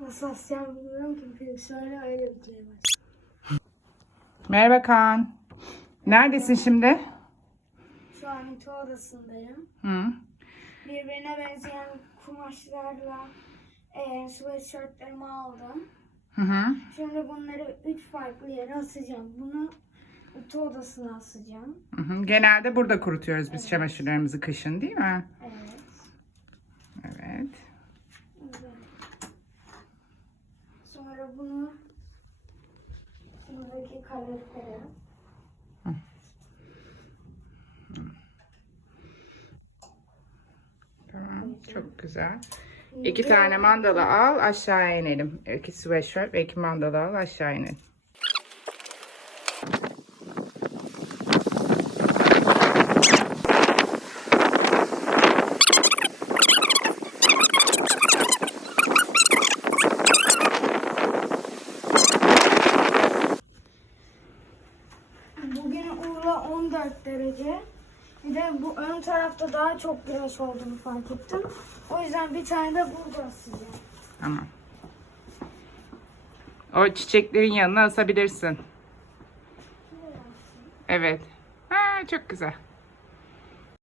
Nasıl asacağım bilmiyorum ki. Profesörle öyle bir şey. Merhaba Kaan. Neredesin şimdi? Şu an ütü odasındayım. Hı. Birbirine benzeyen kumaşlarla e, sweatshirtlerimi aldım. Hı hı. Şimdi bunları üç farklı yere asacağım. Bunu ütü odasına asacağım. hı hı. Genelde burada kurutuyoruz biz çamaşırlarımızı kışın değil mi? Evet. Evet. Evet. Sonra bunu şuradaki kaloriferе Tamam. Çok güzel. İki tane mandala al aşağıya inelim. İki sweatshirt ve iki mandala al aşağı inelim. Bugün Urla 14 derece. Bir de bu ön tarafta daha çok güneş olduğunu fark ettim. O yüzden bir tane de burada asacağım. Tamam. O çiçeklerin yanına asabilirsin. Evet. Ha, çok güzel.